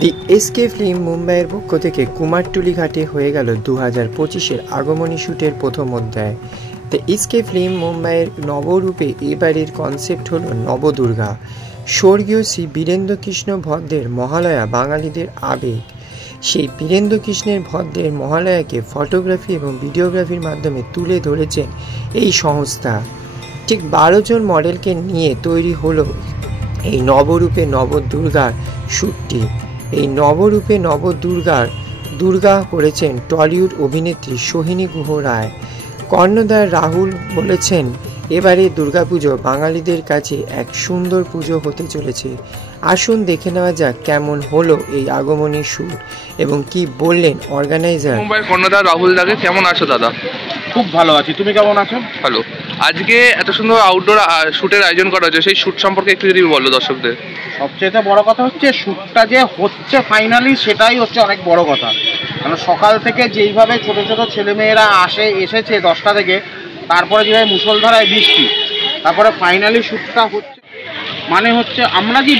দি SK film মুম্বাইয়ের পক্ষ থেকে কুমারটুলি ঘাটে হয়ে গেল 2025-এর আগমনী শ্যুটের প্রথম অধ্যায়। দ্য এসকে ফিল্ম মুম্বাইয়ের নবরূপে এবারের কনসেপ্ট হলো নবদুর্গা। স্বর্গীয় শ্রী বীরেন্দ্রকৃষ্ণ ভদ্রের মহালয়া বাঙালিদের আবেগ। সেই বীরেন্দ্রকৃষ্ণের ভদ্রের মহালয়াকে ফটোগ্রাফি এবং ভিডিওগ্রাফির মাধ্যমে তুলে ধরেছেন এই সংস্থা। ঠিক 12 জন মডেলকে নিয়ে তৈরি হলো এই নবরূপে নবদুর্গার শ্যুটটি। এই নবরূপে দুর্গা করেছেন টলিউড অভিনেত্রী সোহিনী গুহ রায়। কর্ণধার রাহুল বলেছেন, এবারে দুর্গাপুজো বাঙালিদের কাছে এক সুন্দর পুজো হতে চলেছে। আসুন দেখে নেওয়া যাক কেমন হলো এই আগমনী শ্যুট এবং কি বললেন অর্গানাইজার। মুম্বাইয়ের কর্ণধার রাহুল দাকে। কেমন আছো দাদা? খুব ভালো আছি, তুমি কেমন আছো? ভালো। আজকে এত সুন্দর আউটডোর শ্যুটের আয়োজন করা হয়েছে, সেই শ্যুট সম্পর্কে একটু যদি বলো দর্শকদের। সবচেয়ে বড় কথা হচ্ছে শ্যুটটা যে হচ্ছে ফাইনালি, সেটাই হচ্ছে অনেক বড় কথা। কারণ সকাল থেকে যেইভাবে ছোট ছোট ছেলেমেয়েরা এসেছে 10টা থেকে, তারপরে যেভাবে মুষলধারায় বৃষ্টি, তারপরে ফাইনালি শ্যুটটা হচ্ছে। মানে হচ্ছে আমরা যে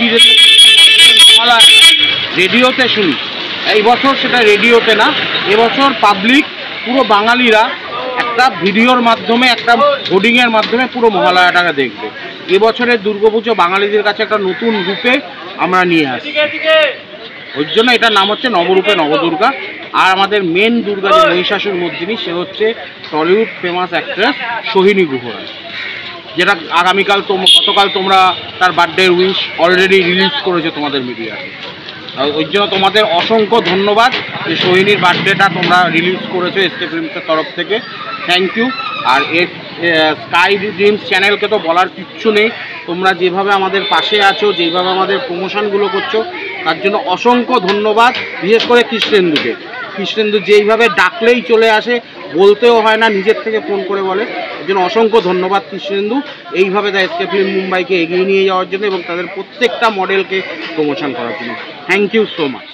রেডিওতে শুনি, এই বছর সেটা রেডিওতে না, এবছর পাবলিক পুরো বাঙালিরা একটা ভিডিওর মাধ্যমে, একটা হোর্ডিংয়ের মাধ্যমে পুরো মহালয়াটাকে দেখবে। এবছরের দুর্গাপুজো বাঙালিদের কাছে একটা নতুন রূপে আমরা নিয়ে আসি। ওই জন্য এটার নাম হচ্ছে নবরূপে নবদুর্গা। আর আমাদের মেন দুর্গা যে মহিষাসুর মর্দিনী, সে হচ্ছে টলিউড ফেমাস অ্যাক্ট্রেস সোহিনী গুহ রায়, যেটা গতকাল তোমরা তার বার্থডে উইশ অলরেডি রিলিজ করেছো তোমাদের মিডিয়াতে। ওই জন্য তোমাদের অসংখ্য ধন্যবাদ যে সোহিনীর বার্থডেটা তোমরা রিলিজ করেছো এসকে ফিল্মসের তরফ থেকে। Thank you. আর স্কাই ড্রিমস চ্যানেলকে তো বলার কিচ্ছু নেই, তোমরা যেভাবে আমাদের পাশে আছো, যেভাবে আমাদের প্রমোশনগুলো করছো, তার জন্য অসংখ্য ধন্যবাদ। বিশেষ করে কৃষ্ণেন্দু যেইভাবে ডাকলেই চলে আসে, বলতেও হয় না, নিজের থেকে ফোন করে বলে। এর জন্য অসংখ্য ধন্যবাদ কৃষ্ণেন্দু, এইভাবে দ্য এসকে ফিল্ম মুম্বাইকে এগিয়ে নিয়ে যাওয়ার জন্য এবং তাদের প্রত্যেকটা মডেলকে প্রমোশন করার জন্য। Thank you so much.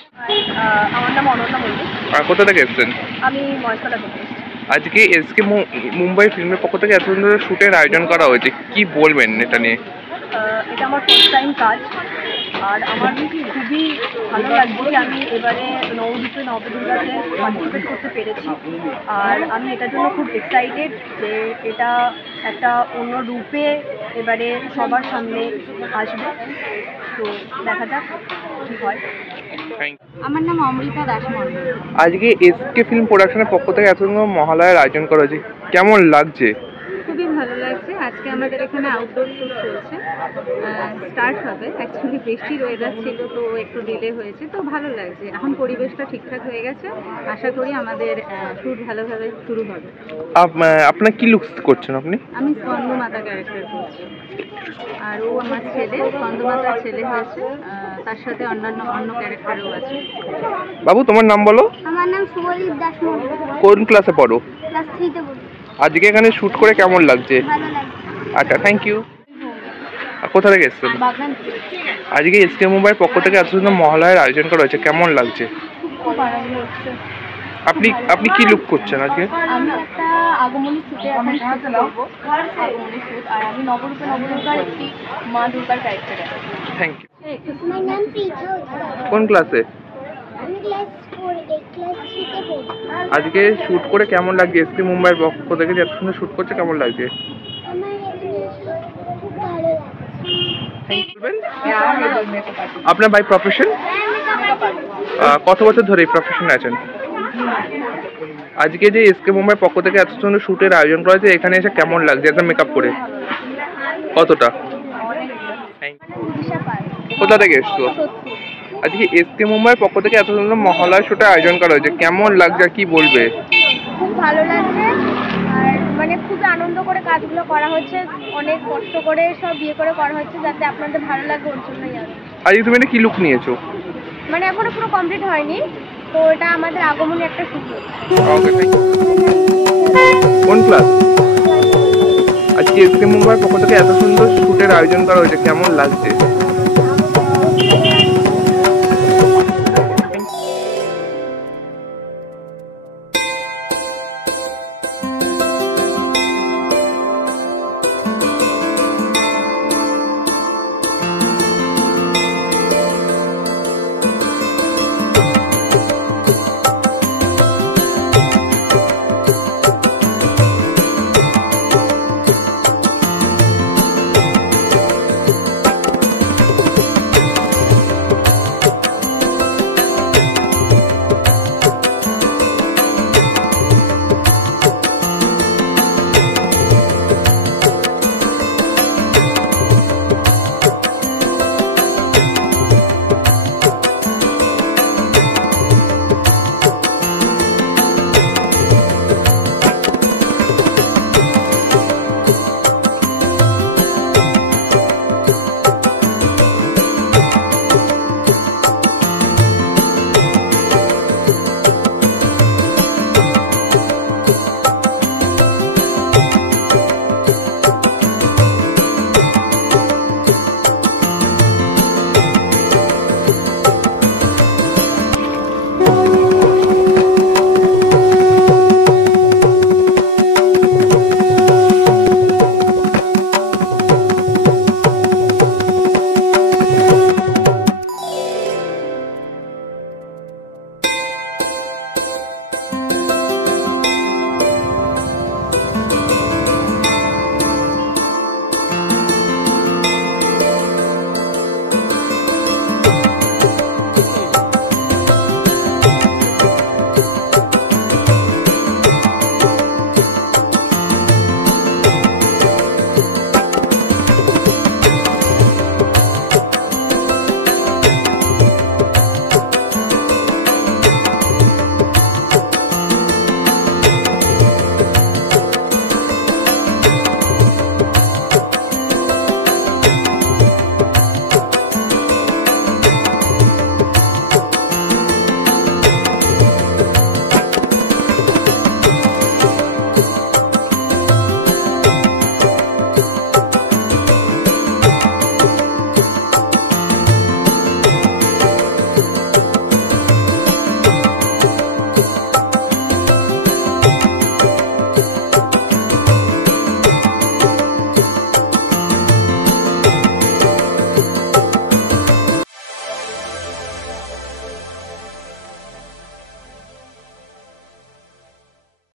আমার নাম অনন্যা মল্লিক। আর কোথা থেকে এসেছেন? আমি মহেশতলা থেকে। আজকে এসকে মুম্বাই ফিল্মের পক্ষ থেকে এত সুন্দর শ্যুটের আয়োজন করা হয়েছে, কি বলবেন এটা নিয়ে? এটা আমার ফার্স্ট টাইম কাজ, আর আমার খুবই ভালো লাগছে যে আমি এবারে নবরূপে নবদুর্গাতে পার্টিসিপেট করতে পেরেছি। আর আমি এটার জন্য খুব এক্সাইটেড যে এটা একটা অন্য রূপে এবারে সবার সামনে আসবে। তো দেখা যাক কী হয়। আমার নাম অমৃতা দাস মণ্ডল। আজকে এসকে ফিল্ম প্রোডাকশনের পক্ষ থেকে এত সুন্দর মহালয়ার আয়োজন করা হয়েছে, কেমন লাগছে? খুবই ভালো লাগছে। আজকে আমাদের এখানে আউটডোর শ্যুট চলছে, স্টার্ট হবে। অ্যাকচুয়ালি বৃষ্টির ওয়েদার ছিল, তো একটু ডিলে হয়েছে, তো ভালো লাগছে। এখন পরিবেশটা ঠিকঠাক হয়ে গেছে, আশা করি আমাদের শ্যুট ভালোভাবে শুরু হবে। আপনার কি লুকস করছেন আপনি? আমি স্কন্দমাতা ক্যারেক্টার করছি, আর ও আমার ছেলে, স্কন্দমাতার ছেলে হয়েছে। তার সাথে অন্য ক্যারেক্টারও আছে। বাবু, তোমার নাম বলো। আমার নাম শুভদীপ দাস মণ্ডল। কোন ক্লাসে পড়ো? ক্লাস 3-তে পড়ি। আজকে এখানে শ্যুট করে কেমন লাগছে? ভালো লাগছে। আচ্ছা, থ্যাংক ইউ। কোথা থেকে এসেছেন? আজকে এসকে মুম্বাইয়ের পক্ষ থেকে এত সুন্দর মহালয়ার আয়োজন করা হয়েছে, কেমন লাগছে? খুব আনন্দ হচ্ছে। আপনি কি লুক করছেন আজকে? আমি একটা আগমনী শ্যুটে এখন শুট করবো, আগমনী শ্যুট। আর আমি নবরূপে নবদুর্গার একটি মা দুর্গার ক্যারেক্টার আছে। Thank you. আমার নাম প্রীতা অধিকারী। কোন ক্লাসে? আমি ক্লাস 3-তে পড়ি। আজকে শ্যুট করে কেমন লাগছে? এসকে মুম্বাইয়ের পক্ষ থেকে এত সুন্দর শ্যুট করছে, কেমন লাগছে? আমার এখানে খুব ভালো লাগছে। আপনার বাই প্রফেশন? কত বছর ধরে এই প্রফেশনে আছেন? আজকে যে এসকে মুম্বাই পক্ষ থেকে এত সুন্দর শ্যুটের আয়োজন করা হয়েছে, এখানে এসে কেমন লাগছে একদম মেকআপ করে? কতটা? কোথা থেকে এসছো? আজকে এসকে মুম্বাই পক্ষ থেকে এত সুন্দর মহালয়া শ্যুটের আয়োজন করা হয়েছে, কেমন লাগছে কি বলবে? খুব ভালো লাগছে, আর মানে খুব আনন্দ করে কাজগুলো করা হচ্ছে, অনেক কষ্ট করে সব বিয়ে করে করা হচ্ছে, যাতে আপনাদের ভালো লাগে ওর জন্যই। আজকে তুমি কি লুক নিয়েছো? মানে এখনো পুরো কমপ্লিট হয়নি, তো এটা আমাদের আগমনী একটা শ্যুট। কোন ক্লাস? আজকে এসকে মুম্বাই পক্ষ থেকে এত সুন্দর শ্যুটের আয়োজন করা হয়েছে, কেমন লাগছে?